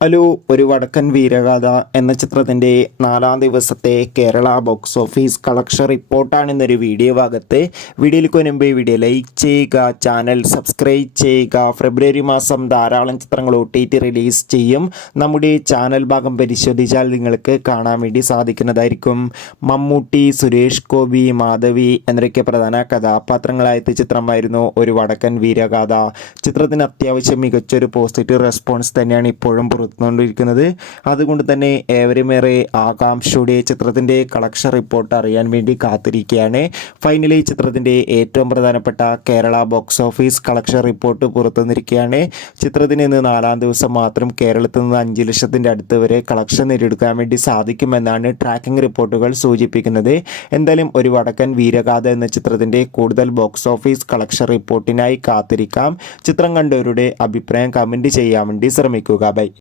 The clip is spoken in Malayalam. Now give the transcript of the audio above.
ഹലോ ഒരു വടക്കൻ വീരഗാഥ എന്ന ചിത്രത്തിന്റെ നാലാം ദിവസത്തെ കേരള ബോക്സ് ഓഫീസ് കളക്ഷൻ റിപ്പോർട്ടാണ് ഇന്നൊരു വീഡിയോ ഭാഗത്ത്. വീഡിയോയിലേക്ക് മുൻപ് വീഡിയോ ലൈക്ക് ചെയ്യുക ചാനൽ സബ്സ്ക്രൈബ് ചെയ്യുക ഫെബ്രുവരി മാസം ധാരാളം ചിത്രങ്ങൾ ഒ ടി ടി റിലീസ് ചെയ്യും. നമ്മുടെ ചാനൽ ഭാഗം പരിശോധിച്ചാൽ നിങ്ങൾക്ക് കാണാൻ വേണ്ടി സാധിക്കുന്നതായിരിക്കും. മമ്മൂട്ടി സുരേഷ് ഗോപി മാധവി എന്നൊക്കെ പ്രധാന കഥാപാത്രങ്ങളായത് ചിത്രമായിരുന്നു ഒരു വടക്കൻ വീരഗാഥ. ചിത്രത്തിന് അത്യാവശ്യം മികച്ചൊരു പോസിറ്റീവ് റെസ്പോൺസ് തന്നെയാണ് ഇപ്പോഴും പുറത്തുകൊണ്ടിരിക്കുന്നത് അതുകൊണ്ട് തന്നെ ഏവരുമേറെ ആകാംക്ഷയുടെ ചിത്രത്തിന്റെ കളക്ഷൻ റിപ്പോർട്ട് അറിയാൻ വേണ്ടി കാത്തിരിക്കുകയാണ്. ഫൈനലി ചിത്രത്തിന്റെ ഏറ്റവും പ്രധാനപ്പെട്ട Kerala box office collection report പുറത്തുവന്നിരിക്കുകയാണ് ചിത്രത്തിന് ഇന്ന് നാലാം ദിവസം മാത്രം കേരളത്തിൽ നിന്ന് അഞ്ച് ലക്ഷത്തിന്റെ അടുത്ത് വരെ കളക്ഷൻ നേടിയെടുക്കാൻ വേണ്ടി സാധിക്കുമെന്നാണ് ട്രാക്കിംഗ് റിപ്പോർട്ടുകൾ സൂചിപ്പിക്കുന്നത്. എന്തായാലും ഒരു വടക്കൻ വീരഗാഥ എന്ന ചിത്രത്തിന്റെ കൂടുതൽ ബോക്സ് ഓഫീസ് കളക്ഷൻ റിപ്പോർട്ടിനായി കാത്തിരിക്കാം. ചിത്രം കണ്ടവരുടെ അഭിപ്രായം കമന്റ് ചെയ്യാൻ വേണ്ടി ശ്രമിക്കുക. ബൈ